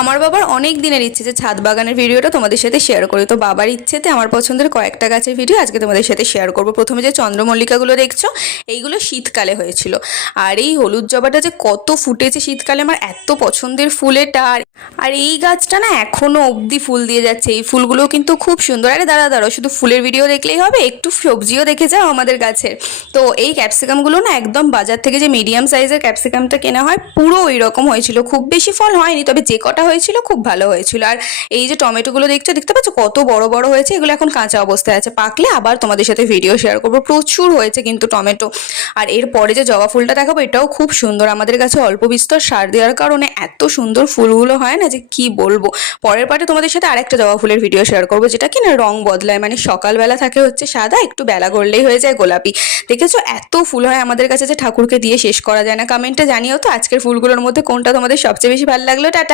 আমার বাবার অনেক দিনের ইচ্ছে যে ছাদ বাগানের ভিডিওটা তোমাদের সাথে শেয়ার করি। তো বাবার ইচ্ছেতে আমার পছন্দের কয়েকটা গাছের ভিডিও আজকে তোমাদের সাথে শেয়ার করব। প্রথমে যে চন্দ্রমল্লিকাগুলো দেখছো, এইগুলো শীতকালে হয়েছিল। আর এই হলুদ জবাটা যে কত ফুটেছে শীতকালে, আমার এত পছন্দের ফুল এটা। আর এই গাছটা না এখনো অবধি ফুল দিয়ে যাচ্ছে। এই ফুলগুলোও কিন্তু খুব সুন্দর। আরে দাঁড়াও, শুধু ফুলের ভিডিও দেখলেই হবে, একটু সবজিও দেখে যাও আমাদের গাছের। তো এই ক্যাপসিকামগুলো না একদম বাজার থেকে যে মিডিয়াম সাইজের ক্যাপসিকামটা কেনা হয়, পুরো ওই রকম হয়েছিল। খুব বেশি ফল হয়নি, তবে যে কটা হয়েছিল খুব ভালো হয়েছিল। আর এই যে টমেটোগুলো দেখতে পাচ্ছ কত বড় বড় হয়েছে, এগুলো এখন কাঁচা অবস্থায় আছে, পাকলে আবার তোমাদের সাথে ভিডিও শেয়ার করবো। প্রচুর হয়েছে কিন্তু টমেটো। আর এরপরে যে জবা ফুলটা দেখাবো, এটাও খুব সুন্দর। আমাদের কাছে অল্প বিস্তর সার দেওয়ার কারণে এত সুন্দর ফুলগুলো হয় না যে কি বলবো। পরের পার্টে তোমাদের সাথে আরেকটা জবা ফুলের ভিডিও শেয়ার করবো, যেটা কি না রং বদলায়, মানে সকালবেলা থাকে হচ্ছে সাদা, একটু বেলা করলেই হয়ে যায় গোলাপি। দেখেছো এত ফুল হয় আমাদের কাছে যে ঠাকুরকে দিয়ে শেষ করা যায় না। কমেন্টে জানিও তো আজকের ফুলগুলোর মধ্যে কোনটা তোমাদের সবচেয়ে বেশি ভালো লাগলো। টাটা।